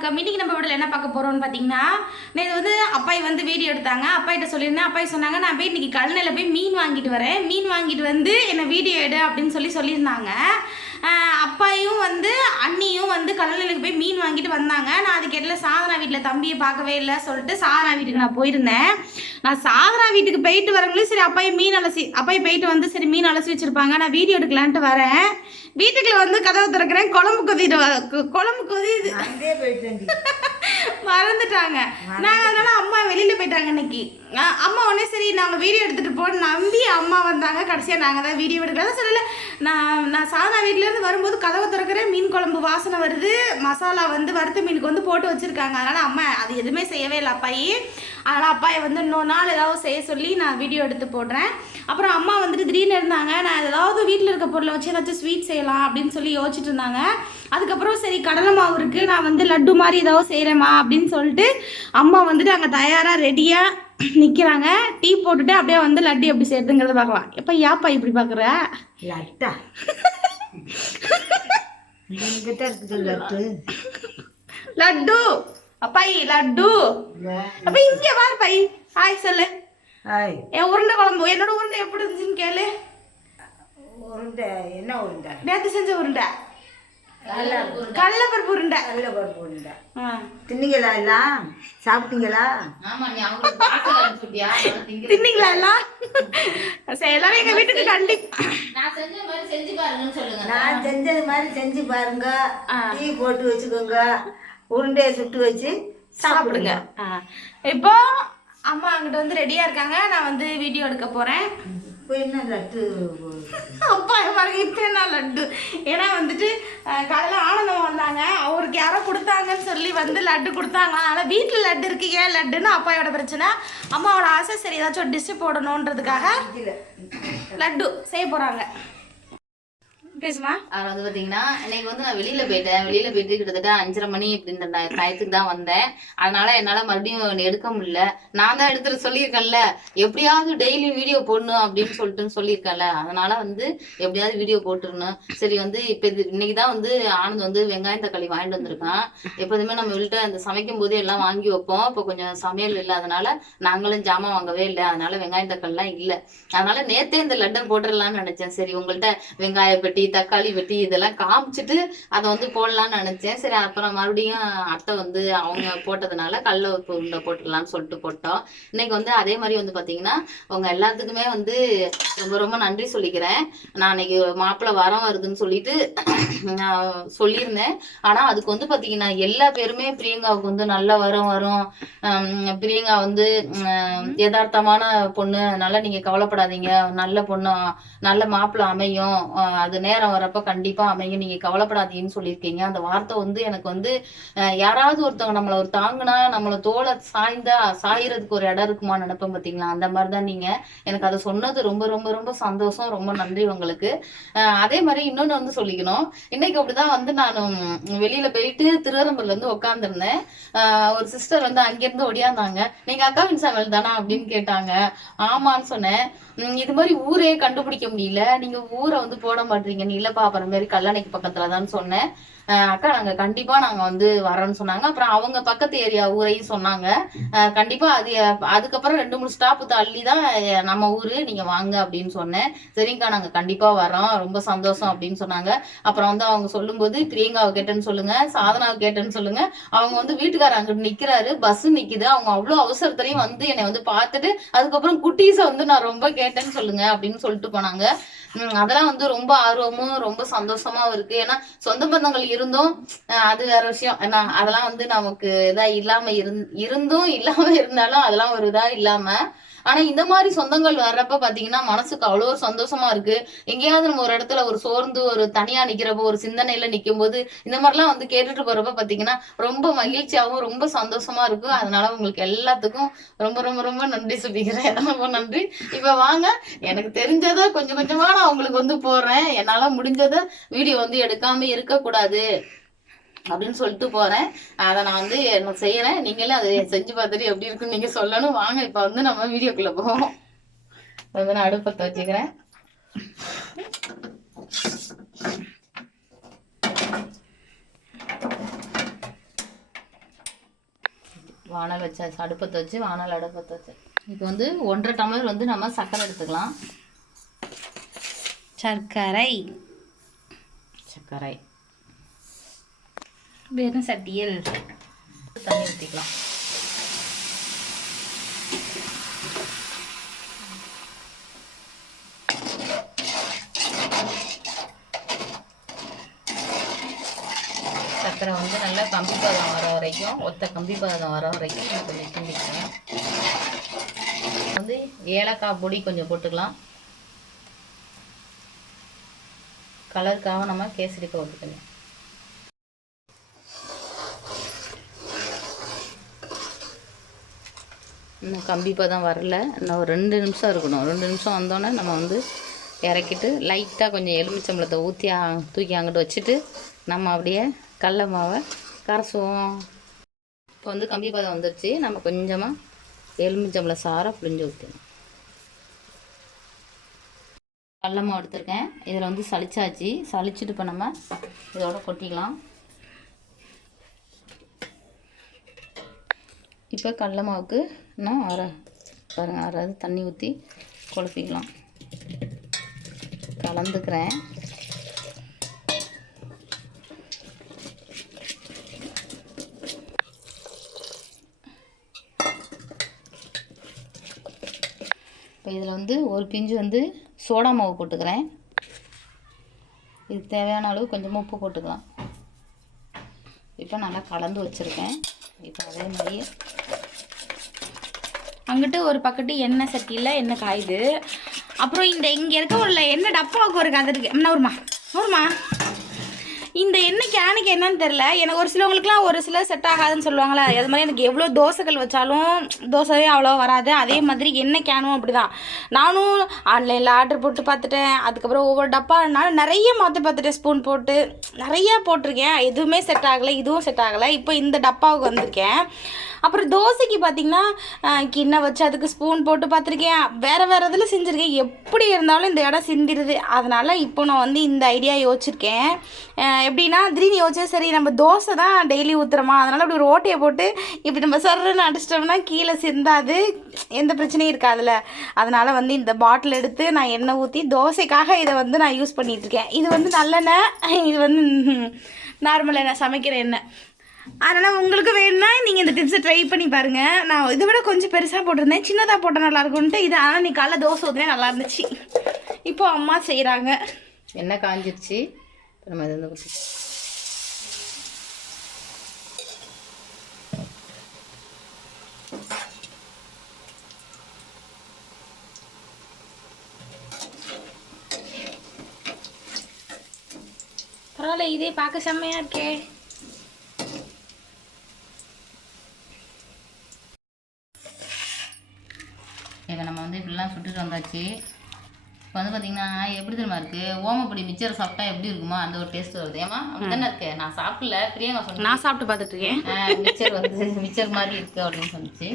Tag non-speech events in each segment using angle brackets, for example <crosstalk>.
வணக்கம் இன்னைக்கு நம்ம வீடியோவில் என்ன பார்க்க போறோம்னு பார்த்தீங்கன்னா நேற்று வந்து அப்பாய் வந்து வீடியோ எடுத்தாங்க. அப்பாயிட்ட சொல்லியிருந்தேன் அப்பாய் சொன்னாங்க நான் போய் இன்னைக்கு கல்நில போய் மீன் வாங்கிட்டு வரேன். மீன் வாங்கிட்டு வந்து என்னை வீடியோ எடு அப்படின்னு சொல்லி சொல்லியிருந்தாங்க. அப்பாயும் வந்து அண்ணியும் வந்து கல்நிலைக்கு போய் மீன் வாங்கிட்டு வந்தாங்க. நான் அதுக்கு இடத்துல சாதனா வீட்டில் தம்பியை பார்க்கவே இல்லை சொல்லிட்டு சாதனா வீட்டுக்கு நான் போயிருந்தேன். நான் சாதனா வீட்டுக்கு போயிட்டு வரங்களே சரி அப்பாயும் மீன் அலசி அப்பாய் போயிட்டு வந்து சரி மீன் அலசி வச்சிருப்பாங்க. நான் வீடியோ எடுக்கலான்ட்டு வரேன். வீட்டுக்குள்ள வந்து கதவு திறக்கிறேன். குழம்பு கொதிட்டு குழம்பு போயிட்டேன் <laughs> மறந்துட்டாங்க. நாங்கள் அதனால அம்மா வெளியில போயிட்டாங்க இன்னைக்கு. அம்மா உடனே சரி நாங்கள் வீடியோ எடுத்துட்டு போன்னு நம்பி அம்மா வந்தாங்க. கடைசியாக நாங்கள் தான் வீடியோ எடுக்கிறத சொல்லல நான் நான் சாதா வீட்டிலேருந்து வரும்போது கதவை திறக்கிறேன் மீன் குழம்பு வாசனை வருது. மசாலா வந்து வறுத்த மீனுக்கு வந்து போட்டு வச்சிருக்காங்க. அதனால அம்மா அது எதுவுமே செய்யவே இல்லை அப்பாயி. அதனால் அப்பாயை வந்து இன்னொரு நாள் ஏதாவது செய்ய சொல்லி நான் வீடியோ எடுத்து போடுறேன். அப்புறம் அம்மா வந்துட்டு திடீர்னு இருந்தாங்க நான் ஏதாவது வீட்டில் இருக்க பொருளை வச்சு ஏதாச்சும் ஸ்வீட் செய்யலாம் அப்படின்னு சொல்லி யோசிச்சுட்டு இருந்தாங்க. அதுக்கப்புறம் சரி கடலை மாவு இருக்கு. நான் வந்து லட்டு மாதிரி ஏதாவது செய்கிறேம்மா அப்படின்னு சொல்லிட்டு அம்மா வந்துட்டு அங்கே தயாராக ரெடியாக நிற்கிறாங்க டீ போட்டுட்டு அப்படியே வந்து லட்டு எப்படி செய்யறதுங்கிறத பார்க்கலாம். எப்போ ஏப்பா இப்படி பார்க்குற? லட்டா? லட்டு. அப்பாயி லட்டு. அப்ப இங்க பாரு பை. ஹாய் சொல்லு. என் உருண்டை குழம்பு. என்னோட உருண்டை எப்படி இருந்துச்சுன்னு கேளு. உருண்டை. என்ன உருண்டை? நேற்று செஞ்ச உருண்டை. கடலைப்பருப்பு உருண்டை. நல்ல பருப்பு உருண்டை. ஆ. தின்னீங்களா எல்லாம் சாப்பிட்டீங்களா. தின்னீங்களா எல்லாம் சரி எல்லாரும் எங்க வீட்டுக்கு கண்டிப்பா நான் செஞ்ச மாதிரி செஞ்சு பாருங்கன்னு சொல்லுங்க. நான் செஞ்சது மாதிரி செஞ்சு பாருங்க. டீ போட்டு வச்சுக்கோங்க. உருண்டையை சுட்டு வச்சு சாப்பிடுங்க. இப்போ அம்மா அங்கிட்ட வந்து ரெடியா இருக்காங்க. நான் வந்து வீடியோ எடுக்க போறேன். அப்பா பாருங்க இப்போ என்ன லட்டு. ஏன்னா வந்துட்டு காலையில ஆனந்தம் வந்தாங்க. அவருக்கு யாரோ கொடுத்தாங்கன்னு சொல்லி வந்து லட்டு கொடுத்தாங்க. அதனால வீட்டில் லட்டு இருக்கு. ஏன் லட்டுன்னு அப்பாயோட பிரச்சனை. அம்மாவோட ஆசை சரி ஏதாச்சும் ஒரு டிஷ்ஷு போடணுன்றதுக்காக லட்டு செய்ய போறாங்க. பேசுமா? அவர் வந்து பாத்தீங்கன்னா இன்னைக்கு வந்து நான் வெளியில போயிட்டேன். வெளியில போயிட்டு கிட்டத்தட்ட அஞ்சரை மணி அப்படின்ற டயத்துக்கு தான் வந்தேன். அதனால என்னால மறுபடியும் எடுக்க முடியல. நான் தான் எடுத்துட்டு சொல்லியிருக்கேன்ல. எப்படியாவது டெய்லி வீடியோ போடணும் அப்படின்னு சொல்லிட்டு சொல்லியிருக்கேன்ல. அதனால வந்து எப்படியாவது வீடியோ போட்டுருணும் சரி வந்து இப்ப இது இன்னைக்கு தான் வந்து ஆனந்த் வந்து வெங்காயம் தக்காளி வாங்கிட்டு வந்திருக்கான். எப்போதுமே நம்ம வீட்டுல அந்த சமைக்கும் போது எல்லாம் வாங்கி வைப்போம். இப்போ கொஞ்சம் சமையல் இல்லாதனால நாங்களும் ஜாமான் வாங்கவே இல்லை. அதனால வெங்காயம் தக்காளிலாம் இல்லை. அதனால நேத்தே இந்த லட்டன் போட்டுடலாம்னு நினைச்சேன். சரி உங்கள்கிட்ட வெங்காய பெட்டி தக்காளி வெட்டி இதெல்லாம் காமிச்சிட்டு அதை வந்து போடலாம்னு நினைச்சேன். சரி அப்புறம் மறுபடியும் அத்தை வந்து அவங்க போட்டதுனால கடல உப்பு உருண்டை போட்டுடலாம்னு சொல்லிட்டு போட்டோம். இன்னைக்கு வந்து அதே மாதிரி வந்து பாத்தீங்கன்னா உங்க எல்லாத்துக்குமே வந்து ரொம்ப ரொம்ப நன்றி சொல்லிக்கிறேன். நான் அன்னைக்கு மாப்பிள்ளை வரம் வருதுன்னு சொல்லிட்டு நான் சொல்லியிருந்தேன். ஆனா அதுக்கு வந்து பாத்தீங்கன்னா எல்லா பேருமே பிரியங்காவுக்கு வந்து நல்ல வரம் வரும். பிரியங்கா வந்து யதார்த்தமான பொண்ணு. அதனால நீங்க கவலைப்படாதீங்க. நல்ல பொண்ணு நல்ல மாப்பிள்ளை அமையும். அது நேரம் வரப்ப கண்டிப்பா அமையும் நீங்க கவலைப்படாதீங்கன்னு சொல்லியிருக்கீங்க. அந்த வார்த்தை வந்து எனக்கு வந்து யாராவது ஒருத்தவங்க நம்மள ஒரு தாங்குனா நம்மள தோலை சாய்ந்தா சாயறதுக்கு ஒரு இடம் இருக்குமா நினைப்பேன் பாத்தீங்களா அந்த மாதிரிதான் நீங்க எனக்கு அதை சொன்னது ரொம்ப ரொம்ப ரொம்ப சந்தோஷம். ரொம்ப நன்றி உங்களுக்கு. அதே மாதிரி இன்னொன்னு வந்து சொல்லிக்கணும். இன்னைக்கு அப்படிதான் வந்து நான் வெளியில போயிட்டு திருவரம்பூர்ல இருந்து உட்காந்துருந்தேன் ஒரு சிஸ்டர் வந்து அங்கிருந்து ஒடியாந்தாங்க நீங்க அக்காவின் சமையல் தானா? அப்படின்னு கேட்டாங்க. ஆமான்னு சொன்னேன். இது மாதிரி ஊரே கண்டுபிடிக்க முடியல. நீங்க ஊரை வந்து போட மாட்டீங்க. இல்லப்பா அப்புறம் மாதிரி கல்லணைக்கு பக்கத்துலதான் சொன்னேன். அக்கா நாங்க கண்டிப்பா நாங்க வந்து வரோம்னு சொன்னாங்க. அப்புறம் அவங்க பக்கத்து ஏரியா ஊரையும் சொன்னாங்க. கண்டிப்பா அது அதுக்கப்புறம் ரெண்டு மூணு ஸ்டாப் தள்ளி தான் நம்ம ஊரு நீங்க வாங்க அப்படின்னு சொன்னேன். சரிங்கக்கா நாங்க கண்டிப்பா வரோம் ரொம்ப சந்தோஷம் அப்படின்னு சொன்னாங்க. அப்புறம் வந்து அவங்க சொல்லும்போது பிரியங்காவை கேட்டேன்னு சொல்லுங்க சாதனாவை கேட்டேன்னு சொல்லுங்க. அவங்க வந்து வீட்டுக்காரர் அங்க நிக்கிறாரு. பஸ் நிக்குது. அவங்க அவ்வளவு அவசரத்துலயும் வந்து என்னை வந்து பார்த்துட்டு அதுக்கப்புறம் குட்டீஸை வந்து நான் ரொம்ப கேட்டேன்னு சொல்லுங்க அப்படின்னு சொல்லிட்டு போனாங்க. அதெல்லாம் வந்து ரொம்ப ஆர்வமும் ரொம்ப சந்தோஷமாவும் இருக்கு. ஏன்னா சொந்த பந்தங்கள் இருந்தும் அஹ் அது வேற விஷயம். ஏன்னா அதெல்லாம் வந்து நமக்கு இதா இல்லாம இருந்தும் இல்லாம இருந்தாலும் அதெல்லாம் ஒரு இதா இல்லாம ஆனா இந்த மாதிரி சொந்தங்கள் வர்றப்ப பாத்தீங்கன்னா மனசுக்கு அவ்வளோ ஒரு சந்தோஷமா இருக்கு. எங்கேயாவது நம்ம ஒரு இடத்துல ஒரு சோர்ந்து ஒரு தனியா நிக்கிறப்போ ஒரு சிந்தனையில நிக்கும் போது இந்த மாதிரிலாம் வந்து கேட்டுட்டு போறப்ப பாத்தீங்கன்னா ரொம்ப மகிழ்ச்சியாவும் ரொம்ப சந்தோஷமா இருக்கும். அதனால உங்களுக்கு எல்லாத்துக்கும் ரொம்ப ரொம்ப ரொம்ப நன்றி சுபிக்கிறேன் <laughs> ரொம்ப நன்றி. இப்ப வாங்க. எனக்கு தெரிஞ்சதை கொஞ்சம் கொஞ்சமா நான் உங்களுக்கு வந்து போடுறேன். என்னால முடிஞ்சதை வீடியோ வந்து எடுக்காம இருக்கக்கூடாது. அப்படின்னு சொல்லிட்டு போறேன். அதை நான் வந்து நான் செய்யறேன்? நீங்களும் அதை செஞ்சு பார்த்துட்டு எப்படி இருக்குன்னு நீங்க சொல்லணும். வாங்க இப்ப வந்து நம்ம வீடியோக்குள்ள போவோம். வந்து நான் அடுப்பத்தை வச்சுக்கிறேன். வானல் வச்சாச்சு அடுப்பத்தை வச்சு வானல் அடுப்பத்தை வச்சு. இப்போ வந்து ஒன்றரை டம்ளர் வந்து நம்ம சர்க்கரை எடுத்துக்கலாம். சர்க்கரை. சர்க்கரை. வெறும் சட்டியல் தண்ணி ஊற்றிக்கலாம் சர்க்கரை வந்து நல்லா கம்பி பாதம் வர வரைக்கும் ஒத்த கம்பி பாதம் வர வரைக்கும் நம்ம கொஞ்சம் கிண்டிக்கலாம் வந்து ஏலக்காய் பொடி கொஞ்சம் போட்டுக்கலாம். கலருக்காக நம்ம கேசரி பவுடர் கொஞ்சம். இன்னும் கம்பி பதம் வரல. இன்னும் ஒரு ரெண்டு நிமிஷம் இருக்கணும். ரெண்டு நிமிஷம் வந்தோடனே நம்ம வந்து இறக்கிட்டு லைட்டாக கொஞ்சம் எலுமிச்சம்பழத்தை ஊற்றி தூக்கி அங்கிட்டு வச்சுட்டு நம்ம அப்படியே கடல மாவை கரைசுவோம் இப்போ வந்து கம்பி பதம் வந்துடுச்சு நம்ம கொஞ்சமாக எலுமிச்சம்பழ சாரை புளிஞ்சு ஊற்றணும் கடல மாவு எடுத்திருக்கேன். இதில் வந்து சளிச்சாச்சு. சளிச்சுட்டு இப்போ நம்ம இதோட கொட்டிக்கலாம். இப்போ கடல மாவுக்கு இன்னும் அரை பாருங்கள் அரை தண்ணி ஊற்றி குழப்பிக்கலாம். கலந்துக்கிறேன். இப்போ இதில் வந்து ஒரு பிஞ்சு வந்து சோடா மாவு போட்டுக்கிறேன். இதுக்கு தேவையான அளவு கொஞ்சமாக உப்பு போட்டுக்கலாம். இப்போ நல்லா கலந்து வச்சுருக்கேன். இப்போ அதே மாதிரியே அங்கிட்டு ஒரு பக்கெட்டு எண்ணெய் சட்டியில் எண்ணெய் காயுது. அப்புறம் இந்த இங்கே இருக்க உள்ள எண்ணெய் டப்பாவுக்கு ஒரு கதை இருக்குது என்ன நூறுமா நூறுமா. இந்த எண்ணெய் கேனுக்கு என்னன்னு தெரில எனக்கு ஒரு சிலவங்களுக்குலாம் ஒரு சில செட் ஆகாதுன்னு சொல்லுவாங்களே அது மாதிரி எனக்கு எவ்வளோ தோசைகள் வச்சாலும் தோசையே அவ்வளோ வராது. அதே மாதிரி எண்ணெய் கேனும் அப்படிதான். நானும் ஆன்லைனில் ஆர்டர் போட்டு பார்த்துட்டேன். அதுக்கப்புறம் ஒவ்வொரு டப்பா நிறைய மாற்றி பார்த்துட்டேன். ஸ்பூன் போட்டு நிறையா போட்டிருக்கேன். எதுவுமே செட் ஆகலை இதுவும் செட் ஆகலை. இப்போ இந்த டப்பாவுக்கு வந்திருக்கேன். அப்புறம் தோசைக்கு பார்த்தீங்கன்னா அஹ், கிண்ணம் வச்சு அதுக்கு ஸ்பூன் போட்டு பார்த்துருக்கேன். வேறு வேறு இதில் செஞ்சுருக்கேன். எப்படி இருந்தாலும் இந்த இடம் சிந்திடுது. அதனால் இப்போ நான் வந்து இந்த ஐடியா யோசிச்சிருக்கேன். எப்படின்னா திடீர்னு யோசிச்சா சரி நம்ம தோசை தான் டெய்லி ஊற்றுறோமா அதனால் அப்படி ஒரு ஓட்டையை போட்டு இப்படி நம்ம சர்றன்னு அடிச்சிட்டோம்னா கீழே சிந்தாது. எந்த பிரச்சனையும் இருக்காதுல்ல. அதனால் வந்து இந்த பாட்டில் எடுத்து நான் எண்ணெய் ஊற்றி தோசைக்காக இதை வந்து நான் யூஸ் பண்ணிகிட்ருக்கேன் இது வந்து நல்லெண்ணெய் இது வந்து நார்மல் எண்ணெய் சமைக்கிற எண்ணெய். அதனால் உங்களுக்கு வேணும்னா நீங்கள் இந்த டிப்ஸை ட்ரை பண்ணி பாருங்கள் நான் இதை விட கொஞ்சம் பெருசாக போட்டிருந்தேன். சின்னதாக போட்டால் நல்லா இருக்கும்ன்ட்டு இது ஆனால் நீ காலைல தோசை ஊற்றினே நல்லா இருந்துச்சு. இப்போ அம்மா செய்கிறாங்க எண்ணெய் காஞ்சிருச்சு. இப்போ நம்ம இதை வந்து ஊத்தி- பரவாயில்ல இதே பார்க்க செம்மையாக இருக்கே இப்போ நம்ம வந்து இப்படிலாம் சுட்டுட்டு வந்தாச்சு. இப்போ வந்து பார்த்தீங்கன்னா எப்படி தெரியுமா இருக்கு? ஓமப்பொடி மிச்சர் சாப்பிட்டா எப்படி இருக்குமோ அந்த ஒரு டேஸ்ட் வருது. ஏமா அப்படிதானே இருக்கு? நான் சாப்பிடல. பிரியங்கா சொன்னேன் நான் சாப்பிட்டு பார்த்துட்டு இருக்கேன் மிச்சர் வந்து மிச்சர் மாதிரி இருக்கு அப்படின்னு சொல்லிச்சு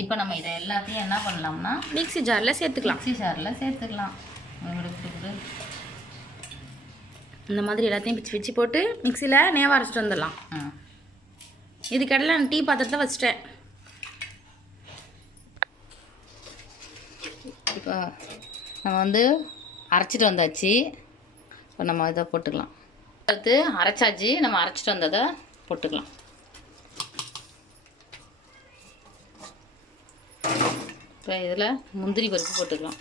இப்போ நம்ம இதை எல்லாத்தையும் என்ன பண்ணலாம்னா மிக்ஸி ஜாரில் சேர்த்துக்கலாம். மிக்ஸி ஜாரில் சேர்த்துக்கலாம். இந்த மாதிரி எல்லாத்தையும் பிச்சு பிச்சு போட்டு மிக்சியில் நேவா அரைச்சிட்டு வந்துடலாம். இதுக்கடையில் நான் டீ பாத்திரத்தில் வச்சுட்டேன். இப்போ நம்ம வந்து அரைச்சிட்டு வந்தாச்சு. இப்போ நம்ம இதை போட்டுக்கலாம். அடுத்து அரைச்சாச்சு. நம்ம அரைச்சிட்டு வந்ததை போட்டுக்கலாம். இப்போ இதில் முந்திரி பருப்பு போட்டுக்கலாம்.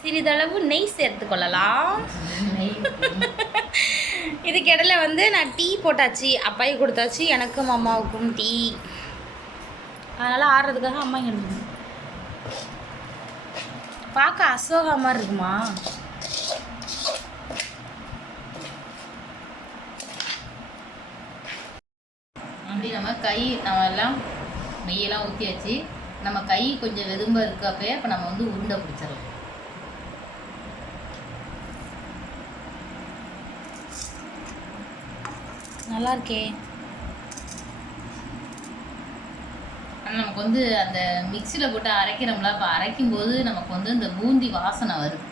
சிறிதளவு நெய் சேர்த்து கொள்ளலாம். இதுக்கு இடையில வந்து நான் டீ போட்டாச்சு அப்பாய்க்கு கொடுத்தாச்சு எனக்கும் அம்மாவுக்கும் டீ. அதனால் ஆடுறதுக்காக அம்மா இங்கே பார்க்க அசோகா மாதிரி இருக்குமா? அப்படி நம்ம கை நம்ம எல்லாம் நெய்யெல்லாம் ஊற்றியாச்சு நம்ம கை கொஞ்சம் வெதும்ப இருக்கப்பே இப்போ நம்ம வந்து உருண்டை பிடிச்சிடலாம். நல்லா இருக்கே நமக்கு வந்து அந்த மிக்சியில் போட்டு அரைக்கிறோம்ல அப்போ அரைக்கும் போது நமக்கு வந்து இந்த பூந்தி வாசனை வருது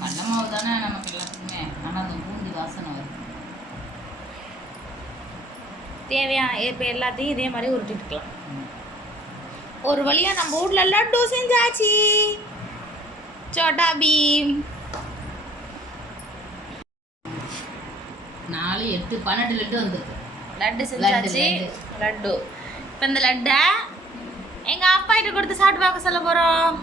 கடல மாவு தானே நமக்கு எல்லாத்துக்குமே. ஆனால் அந்த பூந்தி வாசனை வருது தேவையா? இப்போ எல்லாத்தையும் இதே மாதிரி உருட்டிட்டுக்கலாம். ஒரு வழியா நம்ம ஊர்ல லட்டு செஞ்சாச்சு. சோட்டா பீம். நாலு எட்டு பன்னெண்டு லட்டு வந்திருக்கு. லட்டு செஞ்சாச்சு. லட்டு. இப்போ இந்த லட்டை எங்க அப்பா கிட்ட கொடுத்து சாப்பிட்டு பார்க்க சொல்ல போறோம்.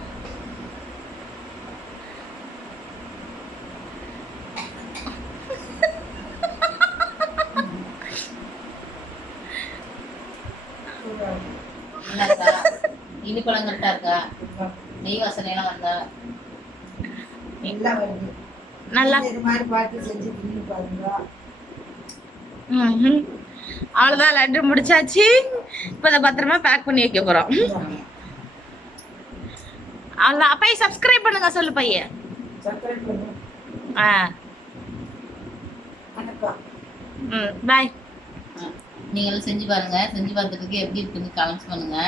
என்னக்கா இனிப்பழம் கரெக்டாக இருக்கா? நெய் வந்தா? எல்லாம் வருது. நல்லா இது மாதிரி பார்த்து செஞ்சு பாருங்க. ம்ஹும். அவ்வளவுதான் லட்டு முடிச்சாச்சு. இப்போ இதை பத்திரமா பேக் பண்ணி வைக்க போறோம். அவ்வளோதான் அப்பா சப்ஸ்கிரைப் பண்ணுங்க சொல்லு பையன். ஆ. ம் பாய் நீங்களும் செஞ்சு பாருங்க. செஞ்சு பார்த்துட்டு எப்படி இருக்குன்னு கமெண்ட்ஸ் பண்ணுங்க.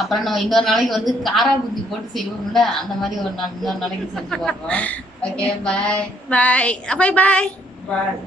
அப்புறம் நம்ம இன்னொரு நாளைக்கு வந்து காரா பூந்தி போட்டு செய்வோம்ல அந்த மாதிரி ஒரு நாள் இன்னொரு நாளைக்கு செஞ்சு பார்ப்போம். ஓகே பாய் பாய் பாய் பாய் பாய்